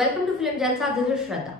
Welcome to film Jalsa. This is Shraddha.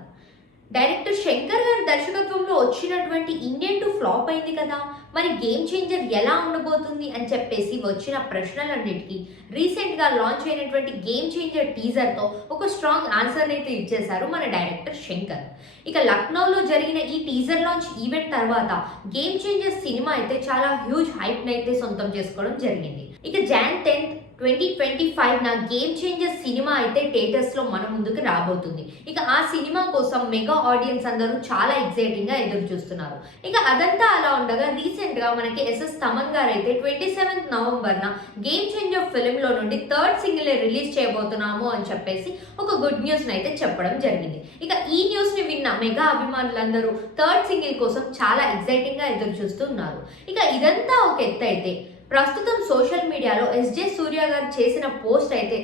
Director Shankar గారి దర్శకత్వంలో వచ్చినటువంటి ఇండియన్ టు ఫ్లాప్ అయింది కదా, మరి గేమ్ చేంజర్ ఎలా ఉండబోతుంది అని చెప్పేసి వచ్చిన ప్రశ్నలన్నిటికీ రీసెంట్గా లాంచ్ అయినటువంటి గేమ్ చేంజర్ టీజర్తో ఒక స్ట్రాంగ్ ఆన్సర్ అయితే ఇచ్చేశారు మన డైరెక్టర్ శంకర్. ఇక లక్నోలో జరిగిన ఈ టీజర్ లాంచ్ ఈవెంట్ తర్వాత గేమ్ చేంజర్ సినిమా అయితే చాలా హ్యూజ్ హైప్ అయితే సొంతం చేసుకోవడం జరిగింది. ఇక Jan 10th 2025 నా గేమ్ చేంజర్ సినిమా అయితే థియేటర్స్ లో మన ముందుకు రాబోతుంది. ఇక ఆ సినిమా కోసం మెగా ఆడియన్స్ అందరూ చాలా ఎక్సైటింగ్ గా ఎదురు చూస్తున్నారు. ఇక అదంతా అలా ఉండగా రీసెంట్ గా మనకి ఎస్ఎస్ తమన్ గారు అయితే 27th November game changer film లో నుండి థర్డ్ సింగిల్ రిలీజ్ చేయబోతున్నాము అని చెప్పేసి ఒక గుడ్ న్యూస్ అయితే చెప్పడం జరిగింది. ఇక ఈ న్యూస్ ని విన్న మెగా అభిమానులందరూ థర్డ్ సింగిల్ కోసం చాలా ఎక్సైటింగ్ గా ఎదురు చూస్తున్నారు. ఇక ఇదంతా ఒక ఎత్తు అయితే ప్రస్తుతం సోషల్ మీడియాలో ఎస్జే సూర్య గారు చేసిన పోస్ట్ అయితే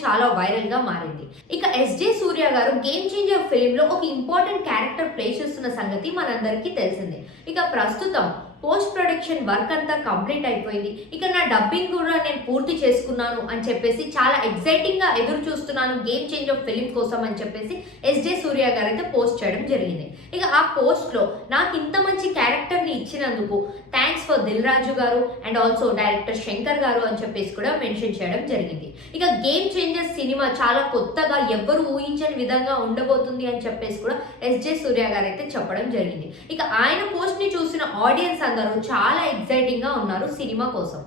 చాలా వైరల్ గా మారింది. ఇక ఎస్జే సూర్య గారు గేమ్ చేంజర్ ఫిల్మ్ లో ఒక ఇంపార్టెంట్ క్యారెక్టర్ ప్లే చేస్తున్న సంగతి మనందరికీ తెలిసిందే. ఇక ప్రస్తుతం పోస్ట్ ప్రొడక్షన్ వర్క్ అంతా కంప్లీట్ అయిపోయింది. ఇక నా డబ్బింగ్ కూడా నేను పూర్తి చేసుకున్నాను అని చెప్పేసి చాలా ఎక్సైటింగ్ గా ఎదురు చూస్తున్నాను గేమ్ చేంజర్ ఫిల్మ్ కోసం అని చెప్పేసి ఎస్జే సూర్య గారు అయితే పోస్ట్ చేయడం జరిగింది. ఇక ఆ పోస్ట్ లో నాకు ఇంత మంచి క్యారెక్టర్ ని ఇచ్చినందుకు థ్యాంక్స్ ఫర్ దిల్ రాజు గారు అండ్ ఆల్సో డైరెక్టర్ శంకర్ గారు అని చెప్పేసి కూడా మెన్షన్ చేయడం జరిగింది. ఇక గేమ్ చేంజర్ సినిమా చాలా కొత్తగా ఎవ్వరు ఊహించని విధంగా ఉండబోతుంది అని చెప్పేసి కూడా ఎస్జే సూర్య గారు అయితే చెప్పడం జరిగింది. ఇక ఆయన పోస్ట్ ని చూసిన ఆడియన్స్ అందరూ చాలా ఎక్సైటింగ్ గా ఉన్నారు సినిమా కోసం.